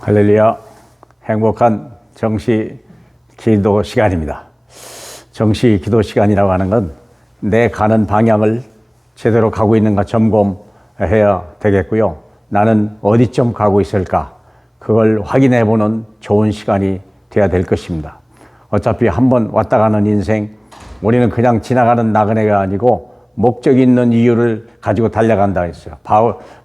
할렐루야. 행복한 정시 기도 시간입니다. 정시 기도 시간이라고 하는 건 내 가는 방향을 제대로 가고 있는가 점검해야 되겠고요. 나는 어디쯤 가고 있을까? 그걸 확인해 보는 좋은 시간이 돼야 될 것입니다. 어차피 한번 왔다 가는 인생, 우리는 그냥 지나가는 나그네가 아니고 목적 있는 이유를 가지고 달려간다 했어요.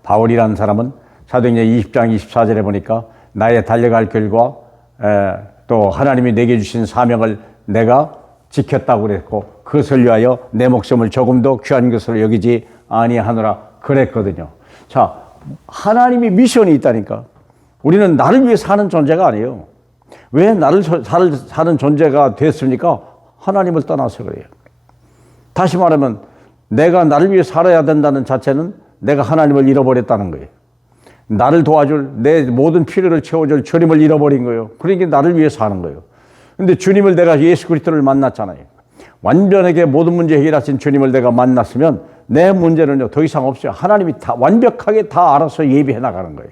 바울이라는 사람은 사도행전 20장 24절에 보니까 나의 달려갈 길과 또 하나님이 내게 주신 사명을 내가 지켰다고 그랬고 그것을 위하여 내 목숨을 조금도 귀한 것으로 여기지 아니하노라 그랬거든요. 자, 하나님이 미션이 있다니까. 우리는 나를 위해 사는 존재가 아니에요. 왜 나를 사는 존재가 됐습니까? 하나님을 떠나서 그래요. 다시 말하면 내가 나를 위해 살아야 된다는 자체는 내가 하나님을 잃어버렸다는 거예요. 나를 도와줄 내 모든 필요를 채워줄 주님을 잃어버린 거예요. 그러니까 나를 위해 사는 거예요. 근데 주님을 내가 예수 그리스도를 만났잖아요. 완전하게 모든 문제 해결하신 주님을 내가 만났으면 내 문제는요 더 이상 없어요. 하나님이 다 완벽하게 다 알아서 예비해 나가는 거예요.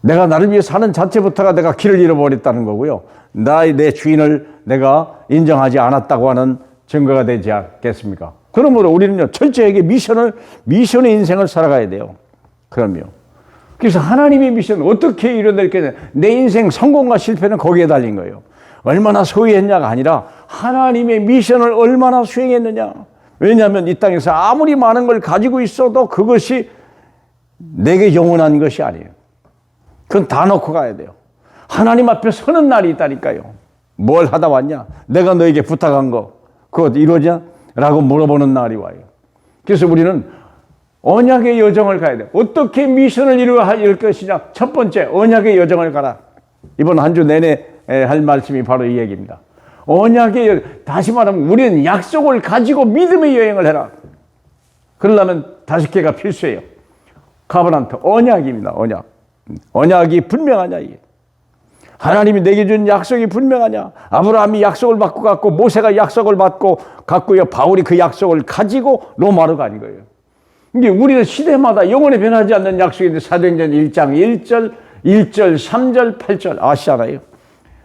내가 나를 위해 사는 자체부터가 내가 길을 잃어버렸다는 거고요. 내 주인을 내가 인정하지 않았다고 하는 증거가 되지 않겠습니까? 그러므로 우리는요 철저하게 미션의 인생을 살아가야 돼요. 그럼요. 그래서 하나님의 미션 어떻게 이뤄낼겠냐? 내 인생 성공과 실패는 거기에 달린 거예요. 얼마나 소유했냐가 아니라 하나님의 미션을 얼마나 수행했느냐. 왜냐하면 이 땅에서 아무리 많은 걸 가지고 있어도 그것이 내게 영원한 것이 아니에요. 그건 다 놓고 가야 돼요. 하나님 앞에 서는 날이 있다니까요. 뭘 하다 왔냐? 내가 너에게 부탁한 거 그거 이루어지냐? 라고 물어보는 날이 와요. 그래서 우리는 언약의 여정을 가야 돼요. 어떻게 미션을 이룰 것이냐? 첫 번째, 언약의 여정을 가라. 이번 한 주 내내 할 말씀이 바로 이 얘기입니다. 다시 말하면 우리는 약속을 가지고 믿음의 여행을 해라. 그러려면 5개가 필수예요. 카버넌트, 언약입니다. 언약이 분명하냐 이게. 하나님이 내게 준 약속이 분명하냐. 아브라함이 약속을 받고 갔고 모세가 약속을 받고 갔고요. 바울이 그 약속을 가지고 로마로 간 거예요. 이게 우리는 시대마다 영원히 변하지 않는 약속인데 사도행전 1장 1절, 3절, 8절 아시잖아요.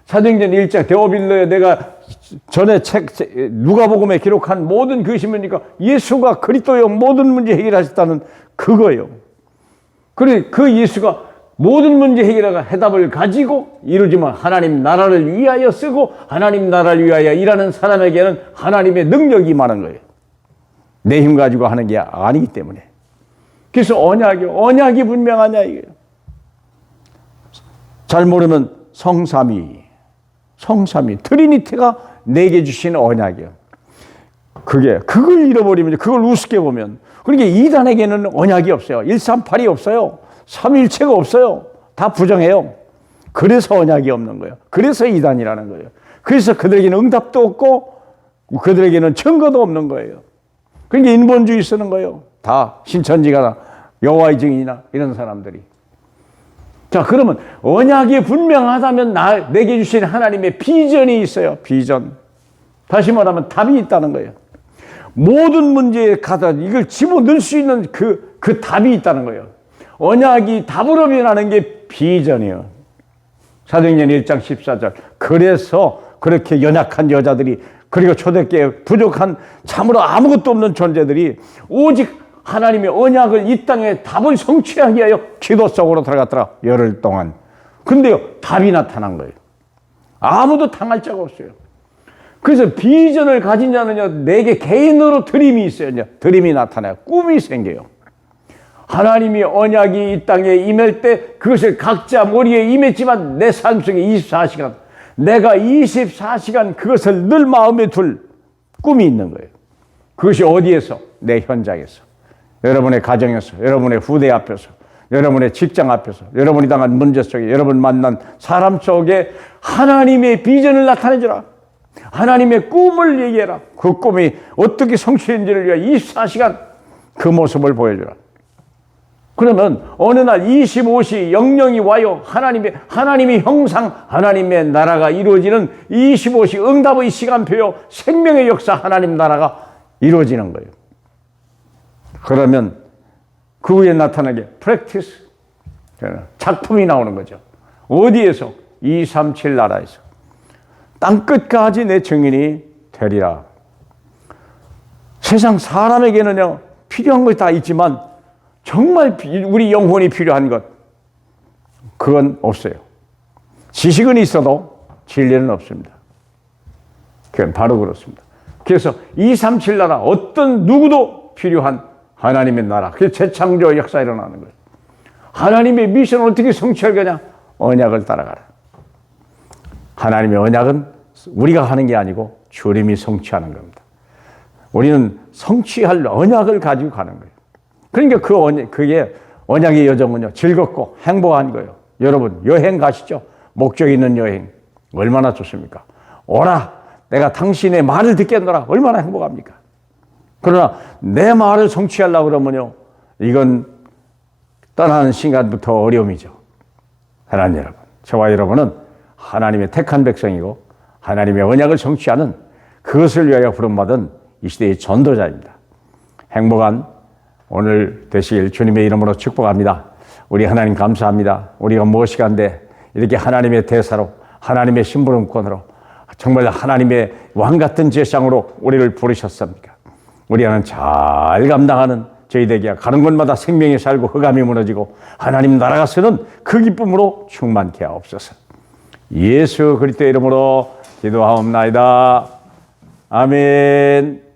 사도행전 1장 데오빌로에 내가 전에 누가복음에 기록한 모든 그것이 뭡니까? 예수가 그리스도요 모든 문제 해결하셨다는 그거예요. 그래 그 예수가 모든 문제 해결의 해답을 가지고 이루지만 하나님 나라를 위하여 쓰고 하나님 나라를 위하여 일하는 사람에게는 하나님의 능력이 많은 거예요. 내 힘 가지고 하는 게 아니기 때문에. 그래서 언약이 분명하냐 이게. 잘 모르면 성삼위 트리니티가 내게 주신 언약이에요. 그걸 잃어버리면 그걸 우습게 보면 그러니까 이단에게는 언약이 없어요. 138이 없어요. 삼위일체가 없어요. 다 부정해요. 그래서 언약이 없는 거예요. 그래서 이단이라는 거예요. 그래서 그들에게는 응답도 없고 그들에게는 증거도 없는 거예요. 그러니까 인본주의 쓰는 거예요. 다 신천지가 여호와의 증인이나 이런 사람들이. 자, 그러면 언약이 분명하다면 내게 주신 하나님의 비전이 있어요. 비전. 다시 말하면 답이 있다는 거예요. 모든 문제에 가다 이걸 집어넣을 수 있는 그 답이 있다는 거예요. 언약이 답으로 변하는 게 비전이에요. 사도행전 1장 14절. 그래서 그렇게 연약한 여자들이 그리고 초대교회 부족한 참으로 아무것도 없는 존재들이 오직 하나님의 언약을 이 땅에 답을 성취하기 위하여 기도 속으로 들어갔더라. 열흘 동안. 근데요 답이 나타난 거예요. 아무도 당할 자가 없어요. 그래서 비전을 가진 자는요 내게 개인으로 드림이 있어요. 드림이 나타나요. 꿈이 생겨요. 하나님의 언약이 이 땅에 임할 때 그것을 각자 머리에 임했지만 내 삶 속에 24시간 내가 24시간 그것을 늘 마음에 둘 꿈이 있는 거예요. 그것이 어디에서? 내 현장에서. 여러분의 가정에서, 여러분의 후대 앞에서, 여러분의 직장 앞에서, 여러분이 당한 문제 속에, 여러분 만난 사람 속에 하나님의 비전을 나타내주라. 하나님의 꿈을 얘기해라. 그 꿈이 어떻게 성취된지를 위해 24시간 그 모습을 보여주라. 그러면 어느 날 25시 영령이 와요. 하나님의 형상, 하나님의 나라가 이루어지는 25시 응답의 시간표요. 생명의 역사 하나님 나라가 이루어지는 거예요. 그러면 그 후에 나타나게 프랙티스 작품이 나오는 거죠. 어디에서? 237 나라에서. 땅끝까지 내 증인이 되리라. 세상 사람에게는요, 필요한 것이 다 있지만 정말 우리 영혼이 필요한 것, 그건 없어요. 지식은 있어도 진리는 없습니다. 그건 바로 그렇습니다. 그래서 237 나라, 어떤 누구도 필요한 하나님의 나라, 그게 재창조 역사가 일어나는 거예요. 하나님의 미션을 어떻게 성취할 거냐? 언약을 따라가라. 하나님의 언약은 우리가 하는 게 아니고 주님이 성취하는 겁니다. 우리는 성취할 언약을 가지고 가는 거예요. 그러니까 그게 언약의 여정은요, 즐겁고 행복한 거예요. 여러분, 여행 가시죠? 목적 있는 여행. 얼마나 좋습니까? 오라, 내가 당신의 말을 듣겠노라. 얼마나 행복합니까? 그러나 내 말을 성취하려고 그러면요, 이건 떠나는 순간부터 어려움이죠. 하나님 여러분, 저와 여러분은 하나님의 택한 백성이고 하나님의 언약을 성취하는, 그것을 위하여 부름받은 이 시대의 전도자입니다. 행복한 오늘 되시길 주님의 이름으로 축복합니다. 우리 하나님 감사합니다. 우리가 무엇이간데 이렇게 하나님의 대사로, 하나님의 심부름꾼으로, 정말 하나님의 왕같은 제상으로 우리를 부르셨습니까? 우리는 잘 감당하는 저희 되게 가는 곳마다 생명이 살고 흑암이 무너지고 하나님 나라가 서는 그 기쁨으로 충만케 하옵소서. 예수 그리스도의 이름으로 기도하옵나이다. 아멘.